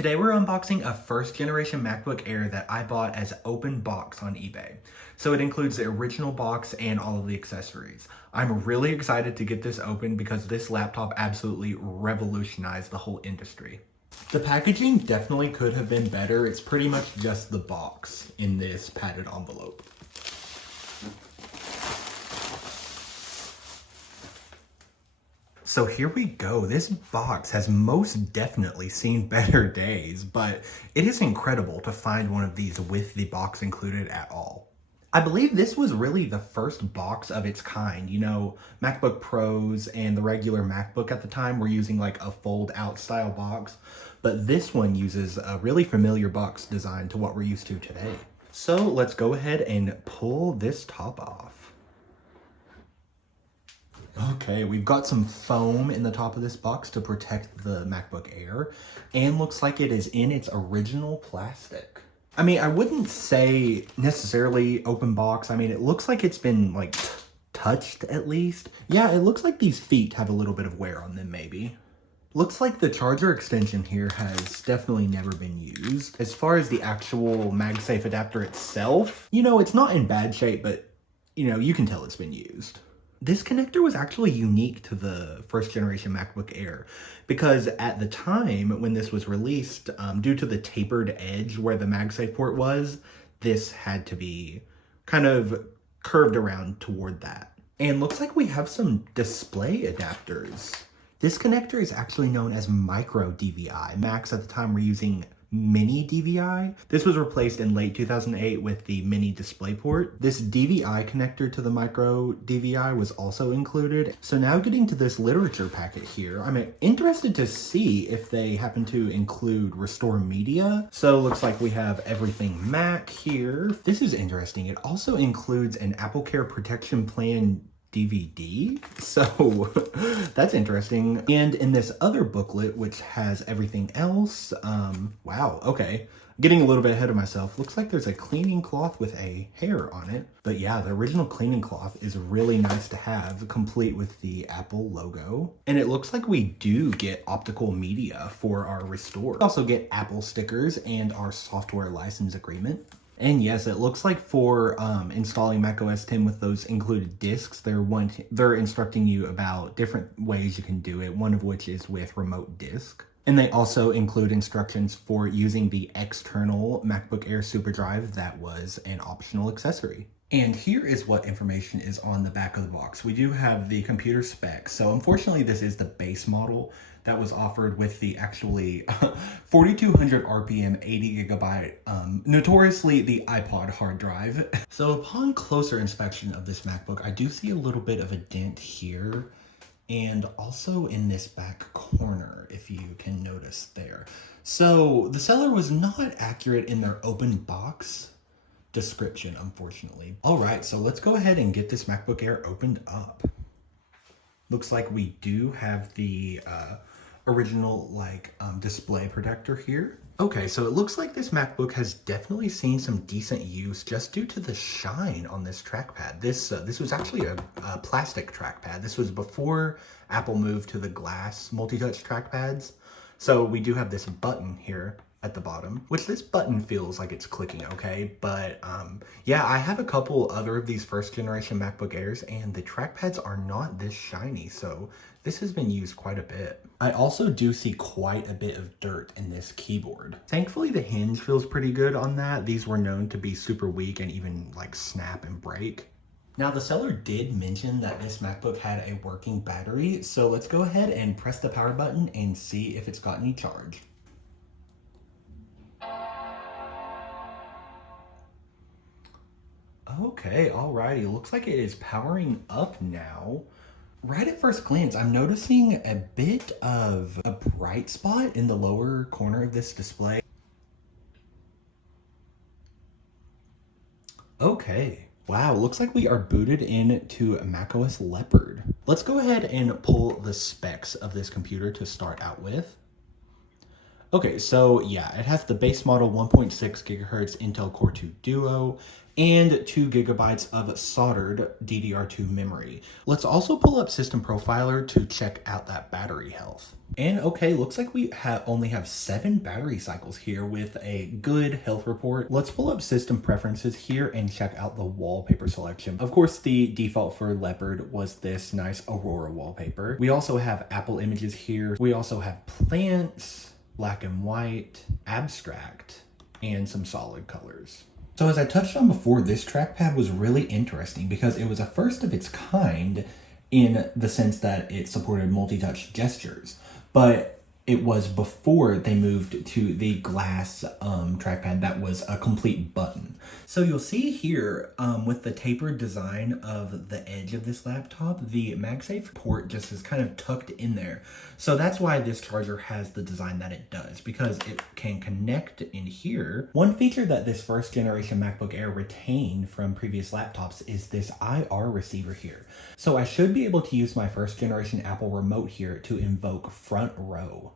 Today we're unboxing a first generation MacBook Air that I bought as open box on eBay. So it includes the original box and all of the accessories. I'm really excited to get this open because this laptop absolutely revolutionized the whole industry. The packaging definitely could have been better. It's pretty much just the box in this padded envelope. So here we go. This box has most definitely seen better days, but it is incredible to find one of these with the box included at all. I believe this was really the first box of its kind. You know, MacBook Pros and the regular MacBook at the time were using like a fold out style box, but this one uses a really familiar box design to what we're used to today. So let's go ahead and pull this top off. Okay, we've got some foam in the top of this box to protect the MacBook Air, and looks like it is in its original plastic. I mean, I wouldn't say necessarily open box. I mean, it looks like it's been like touched at least. Yeah, it looks like these feet have a little bit of wear on them maybe. Looks like the charger extension here has definitely never been used. As far as the actual MagSafe adapter itself, you know, it's not in bad shape, but you know, you can tell it's been used. This connector was actually unique to the first generation MacBook Air because at the time when this was released, due to the tapered edge where the MagSafe port was, this had to be kind of curved around toward that. And looks like we have some display adapters. This connector is actually known as micro DVI. Macs at the time were using mini DVI. This was replaced in late 2008 with the mini DisplayPort. This DVI connector to the micro DVI was also included. So now getting to this literature packet here, I'm interested to see if they happen to include Restore Media. So looks like we have Everything Mac here. This is interesting. It also includes an AppleCare Protection Plan DVD, so that's interesting. And in this other booklet, which has everything else, wow, okay. Getting a little bit ahead of myself, looks like there's a cleaning cloth with a hair on it. But yeah, the original cleaning cloth is really nice to have, complete with the Apple logo. And it looks like we do get optical media for our Restore. We also get Apple stickers and our software license agreement. And yes, it looks like for installing macOS 10 with those included disks, they're instructing you about different ways you can do it, one of which is with remote disk. And they also include instructions for using the external MacBook Air SuperDrive that was an optional accessory. And here is what information is on the back of the box. We do have the computer specs. So unfortunately, this is the base model that was offered with the actually 4200 RPM 80 gigabyte, notoriously the iPod hard drive. So upon closer inspection of this MacBook, I do see a little bit of a dent here and also in this back corner, if you can notice there. So the seller was not accurate in their open box description, unfortunately. All right, so let's go ahead and get this MacBook Air opened up. Looks like we do have the original display protector here. Okay, so it looks like this MacBook has definitely seen some decent use just due to the shine on this trackpad. This was actually a plastic trackpad. This was before Apple moved to the glass multi-touch trackpads. So we do have this button here at the bottom, which this button feels like it's clicking okay, but yeah, I have a couple other of these first generation MacBook Airs and the trackpads are not this shiny, so this has been used quite a bit. I also do see quite a bit of dirt in this keyboard. Thankfully, the hinge feels pretty good on that. These were known to be super weak and even like snap and break. Now the seller did mention that this MacBook had a working battery, so let's go ahead and press the power button and see if it's got any charge. Okay, alrighty, looks like it is powering up now. Right at first glance, I'm noticing a bit of a bright spot in the lower corner of this display. Okay, wow, looks like we are booted into macOS Leopard. Let's go ahead and pull the specs of this computer to start out with. Okay, so yeah, it has the base model 1.6 gigahertz Intel Core 2 Duo and 2 gigabytes of soldered DDR2 memory. Let's also pull up System Profiler to check out that battery health. And okay, looks like we only have 7 battery cycles here with a good health report. Let's pull up System Preferences here and check out the wallpaper selection. Of course, the default for Leopard was this nice Aurora wallpaper. We also have Apple images here. We also have plants, black and white, abstract, and some solid colors. So as I touched on before, this trackpad was really interesting because it was a first of its kind in the sense that it supported multi-touch gestures, but it was before they moved to the glass trackpad that was a complete button. So you'll see here with the tapered design of the edge of this laptop, the MagSafe port just is kind of tucked in there. So that's why this charger has the design that it does, because it can connect in here. One feature that this first generation MacBook Air retained from previous laptops is this IR receiver here. So I should be able to use my first generation Apple remote here to invoke Front Row.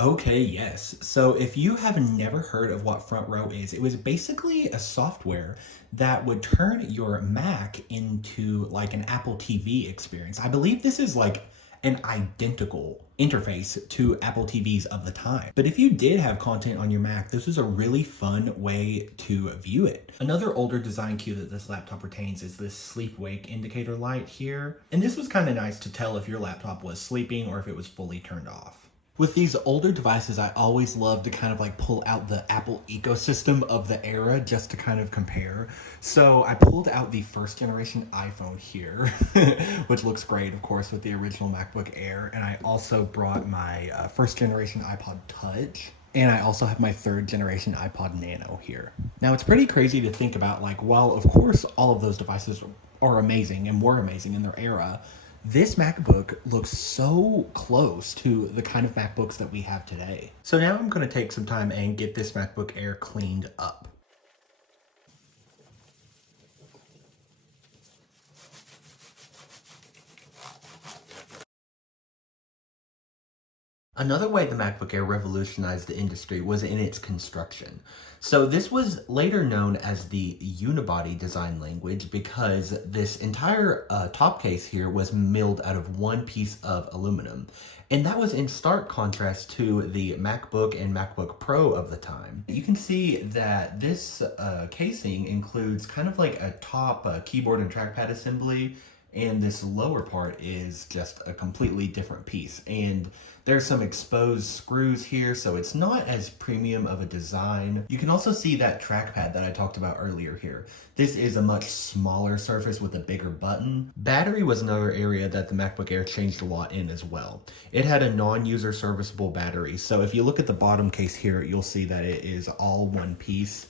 Okay, yes. So if you have never heard of what Front Row is, it was basically a software that would turn your Mac into like an Apple TV experience. I believe this is like an identical interface to Apple TVs of the time. But if you did have content on your Mac, this was a really fun way to view it. Another older design cue that this laptop retains is this sleep-wake indicator light here. And this was kind of nice to tell if your laptop was sleeping or if it was fully turned off. With these older devices, I always love to kind of like pull out the Apple ecosystem of the era just to kind of compare. So I pulled out the first generation iPhone here, which looks great, of course, with the original MacBook Air. And I also brought my first generation iPod Touch. And I also have my third generation iPod Nano here. Now, it's pretty crazy to think about, like, while of course all of those devices are amazing and were amazing in their era, this MacBook looks so close to the kind of MacBooks that we have today. So now I'm going to take some time and get this MacBook Air cleaned up. Another way the MacBook Air revolutionized the industry was in its construction. So this was later known as the unibody design language because this entire top case here was milled out of one piece of aluminum. And that was in stark contrast to the MacBook and MacBook Pro of the time. You can see that this casing includes kind of like a top keyboard and trackpad assembly, and this lower part is just a completely different piece. And there's some exposed screws here, so it's not as premium of a design. You can also see that trackpad that I talked about earlier here. This is a much smaller surface with a bigger button. Battery was another area that the MacBook Air changed a lot in as well. It had a non-user serviceable battery, so if you look at the bottom case here, you'll see that it is all one piece,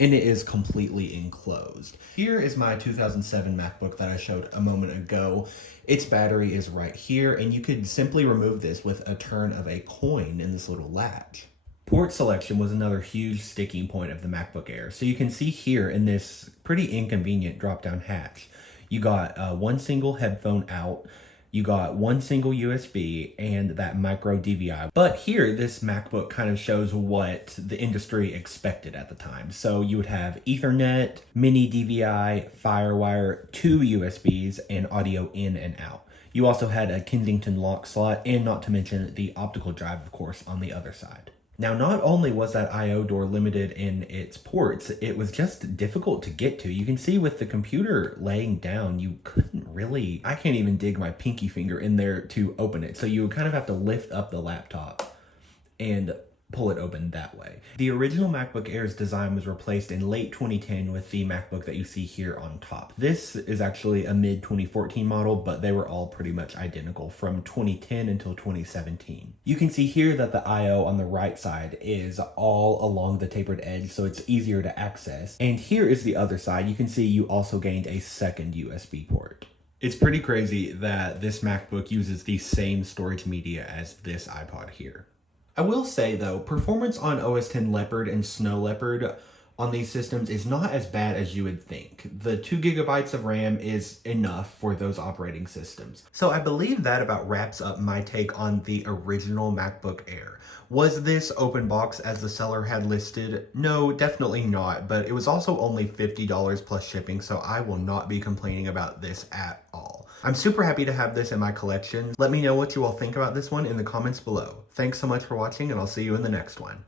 and it is completely enclosed. Here is my 2007 MacBook that I showed a moment ago. Its battery is right here, and you could simply remove this with a turn of a coin in this little latch. Port selection was another huge sticking point of the MacBook Air. So you can see here in this pretty inconvenient drop-down hatch, you got one single headphone out, you got one single USB and that micro DVI. But here, this MacBook kind of shows what the industry expected at the time. So you would have Ethernet, mini DVI, FireWire, 2 USBs, and audio in and out. You also had a Kensington lock slot, and not to mention the optical drive, of course, on the other side. Now, not only was that I/O door limited in its ports, it was just difficult to get to. You can see with the computer laying down, you couldn't really, I can't even dig my pinky finger in there to open it. So you would kind of have to lift up the laptop and pull it open that way. The original MacBook Air's design was replaced in late 2010 with the MacBook that you see here on top. This is actually a mid-2014 model, but they were all pretty much identical from 2010 until 2017. You can see here that the I/O on the right side is all along the tapered edge, so it's easier to access. And here is the other side. You can see you also gained a second USB port. It's pretty crazy that this MacBook uses the same storage media as this iPod here. I will say though, performance on OS X Leopard and Snow Leopard on these systems is not as bad as you would think. The 2 gigabytes of RAM is enough for those operating systems. So I believe that about wraps up my take on the original MacBook Air. Was this open box as the seller had listed? No, definitely not, but it was also only $50 plus shipping, so I will not be complaining about this at all. I'm super happy to have this in my collection. Let me know what you all think about this one in the comments below. Thanks so much for watching, and I'll see you in the next one.